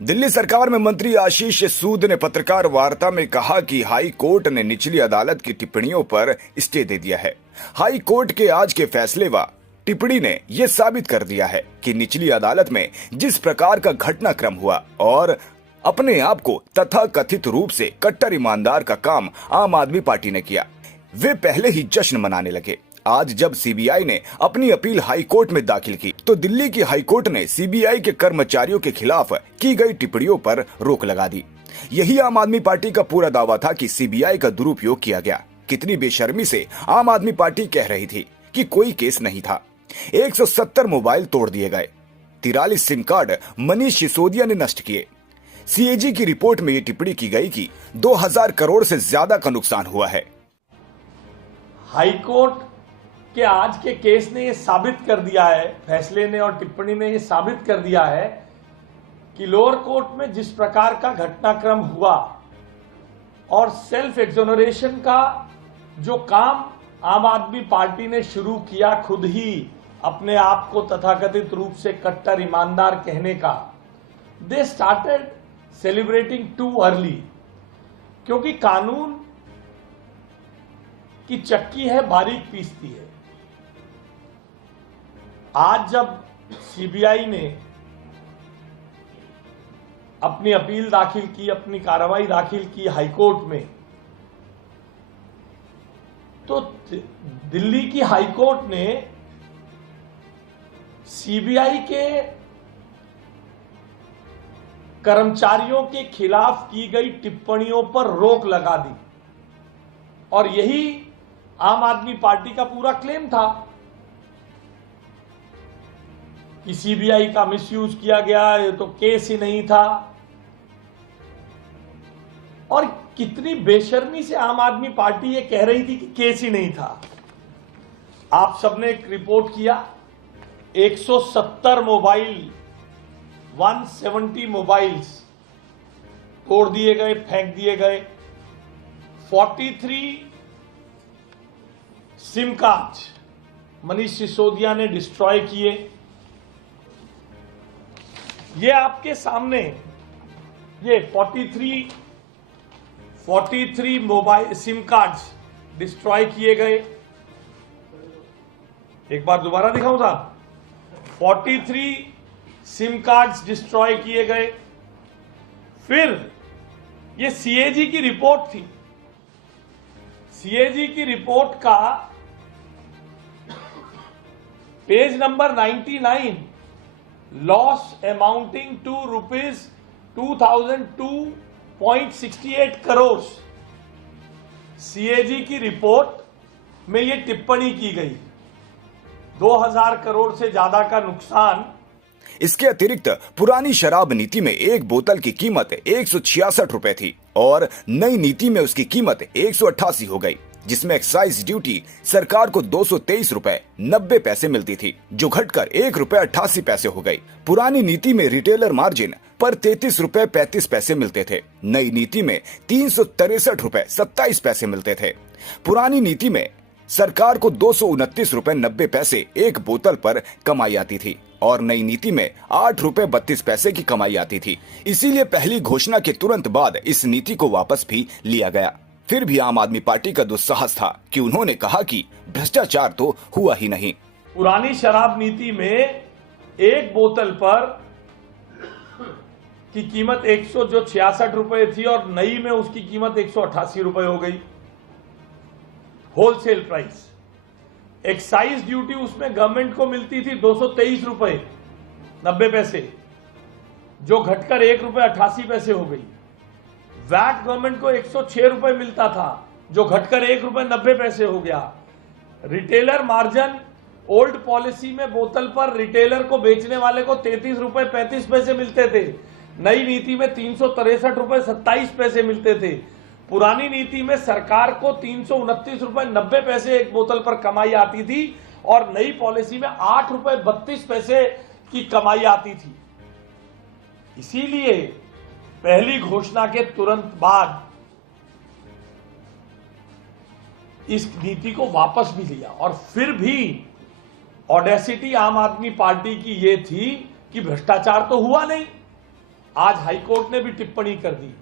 दिल्ली सरकार में मंत्री आशीष सूद ने पत्रकार वार्ता में कहा कि हाई कोर्ट ने निचली अदालत की टिप्पणियों पर स्टे दे दिया है। हाई कोर्ट के आज के फैसले व टिप्पणी ने यह साबित कर दिया है कि निचली अदालत में जिस प्रकार का घटनाक्रम हुआ और अपने आप को तथाकथित रूप से कट्टर ईमानदार का काम आम आदमी पार्टी ने किया, वे पहले ही जश्न मनाने लगे। आज जब सीबीआई ने अपनी अपील हाई कोर्ट में दाखिल की तो दिल्ली की हाई कोर्ट ने सीबीआई के कर्मचारियों के खिलाफ की गई टिप्पणियों पर रोक लगा दी। यही आम आदमी पार्टी का पूरा दावा था कि सीबीआई का दुरुपयोग किया गया। कितनी बेशर्मी से आम आदमी पार्टी कह रही थी कि कोई केस नहीं था। 170 मोबाइल तोड़ दिए गए, 43 सिम कार्ड मनीष सिसोदिया ने नष्ट किए। सीएजी की रिपोर्ट में यह टिप्पणी की गई कि 2000 करोड़ से ज्यादा का नुकसान हुआ है। हाईकोर्ट के आज के केस ने यह साबित कर दिया है, फैसले ने और टिप्पणी ने यह साबित कर दिया है कि लोअर कोर्ट में जिस प्रकार का घटनाक्रम हुआ और सेल्फ एक्सोनरेशन का जो काम आम आदमी पार्टी ने शुरू किया, खुद ही अपने आप को तथाकथित रूप से कट्टर ईमानदार कहने का, they started celebrating too early, क्योंकि कानून की चक्की है, बारीक पीसती है। आज जब सीबीआई ने अपनी अपील दाखिल की, अपनी कार्रवाई दाखिल की हाईकोर्ट में, तो दिल्ली की हाईकोर्ट ने सीबीआई के कर्मचारियों के खिलाफ की गई टिप्पणियों पर रोक लगा दी और यही आम आदमी पार्टी का पूरा क्लेम था कि सीबीआई का मिसयूज किया गया, ये तो केस ही नहीं था। और कितनी बेशर्मी से आम आदमी पार्टी ये कह रही थी कि केस ही नहीं था। आप सबने एक रिपोर्ट किया, 170 मोबाइल, 170 मोबाइल्स तोड़ दिए गए, फेंक दिए गए, 43 सिम कार्ड मनीष सिसोदिया ने डिस्ट्रॉय किए। ये आपके सामने ये 43 मोबाइल सिम कार्ड्स डिस्ट्रॉय किए गए। एक बार दोबारा दिखाऊं साहब, 43 सिम कार्ड्स डिस्ट्रॉय किए गए। फिर ये सीएजी की रिपोर्ट थी, सीएजी की रिपोर्ट का page number 99, loss amounting to ₹2002.68 crore, CAG की रिपोर्ट में यह टिप्पणी की गई, 2000 करोड़ से ज्यादा का नुकसान। इसके अतिरिक्त पुरानी शराब नीति में एक बोतल की कीमत 166 रुपए थी और नई नीति में उसकी कीमत 188 हो गई, जिसमें एक्साइज ड्यूटी सरकार को 223 रुपए 90 पैसे मिलती थी, जो घटकर 1 रुपए 88 पैसे हो गई। पुरानी नीति में रिटेलर मार्जिन पर 33 रुपए 35 पैसे मिलते थे, नई नीति में 363 रुपए 27 पैसे मिलते थे। पुरानी नीति में सरकार को 229 रुपए 90 पैसे एक बोतल पर कमाई आती थी और नई नीति में 8 रुपए 32 पैसे की कमाई आती थी। इसीलिए पहली घोषणा के तुरंत बाद इस नीति को वापस भी लिया गया। फिर भी आम आदमी पार्टी का दुस्साहस था कि उन्होंने कहा कि भ्रष्टाचार तो हुआ ही नहीं। पुरानी शराब नीति में एक बोतल पर की कीमत 166 रुपए थी और नई में उसकी कीमत 188 रुपए हो गई, होलसेल प्राइस। एक्साइज ड्यूटी उसमें गवर्नमेंट को मिलती थी 223 रुपए 90 पैसे, जो घटकर 1 रुपए 88 पैसे हो गई। वैट गवर्नमेंट को 106 रुपए मिलता था, जो घटकर 1 रुपए 90 पैसे हो गया। रिटेलर मार्जिन ओल्ड पॉलिसी में बोतल पर रिटेलर को बेचने वाले को 33 रुपए 35 पैसे मिलते थे, नई नीति में 363 रुपए 27 पैसे मिलते थे। पुरानी नीति में सरकार को 329 रुपए 90 पैसे एक बोतल पर कमाई आती थी और नई पॉलिसी में 8 रुपए 32 पैसे की कमाई आती थी। इसीलिए पहली घोषणा के तुरंत बाद इस नीति को वापस भी लिया और फिर भी ऑडेसिटी आम आदमी पार्टी की यह थी कि भ्रष्टाचार तो हुआ नहीं। आज हाईकोर्ट ने भी टिप्पणी कर दी